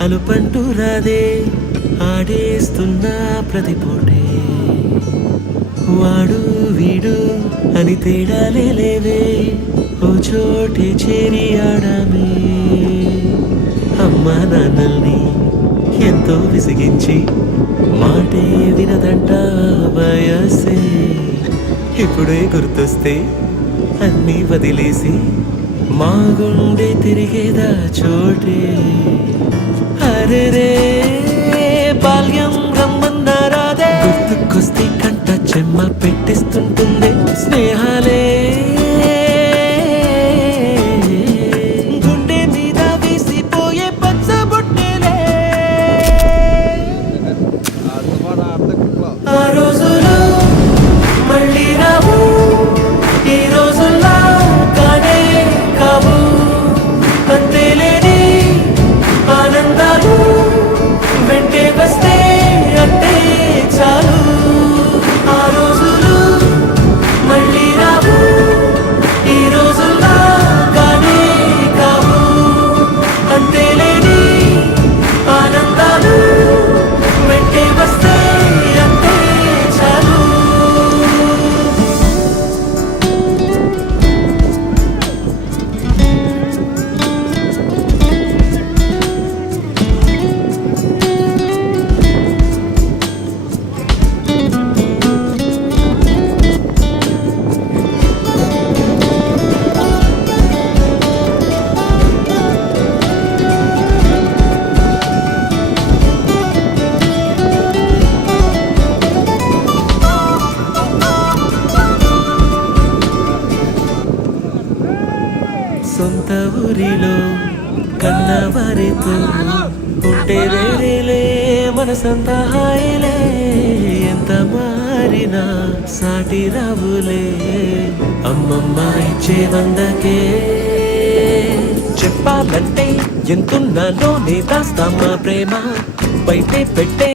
అలుపంటూ రాదే ఆడేస్తున్నా ప్రతి పూటే వాడు వీడు అని తేడాలే లేవే ఓ చోటే చేరి ఆడామే అమ్మా నాన్నల్ని ఎంతో విసిగించి మాటే వినదంట వయసే ఇప్పుడే గుర్తొస్తే అన్నీ వదిలేసి మా గుండె తిరిగేదా చోటే అరెరే బాల్యం రమ్మన్నారాదే గుర్తుకొస్తే కంట చెమ్మ పెట్టిస్తుంటుంది స్నేహాలే గుండె మీద వేసిపోయే పచ్చబొట్టేలే ఆ రోజులు మళ్ళీ రావు ఈ రోజుల్లా కానే కావు అంతేలేని ఆనందాలు వెంటే వస్తే అంటే చాలు ఆ రోజులు మళ్ళీ రావు ఈ రోజుల్లా కానే కావు అంతేలేని ఆనందాలు వెంటే వస్తే అంటే చాలు సొంత ఊరిలో కన్నవారితో ఉంటే వేరేలే మనసంతా హాయిలే ఎంత మారినా సాటి రావులే అమ్మమ్మ ఇచ్చే వందకే చెప్పాలంటే ఎంతున్నలోనే దాస్తామా ప్రేమ బయటే పెట్టే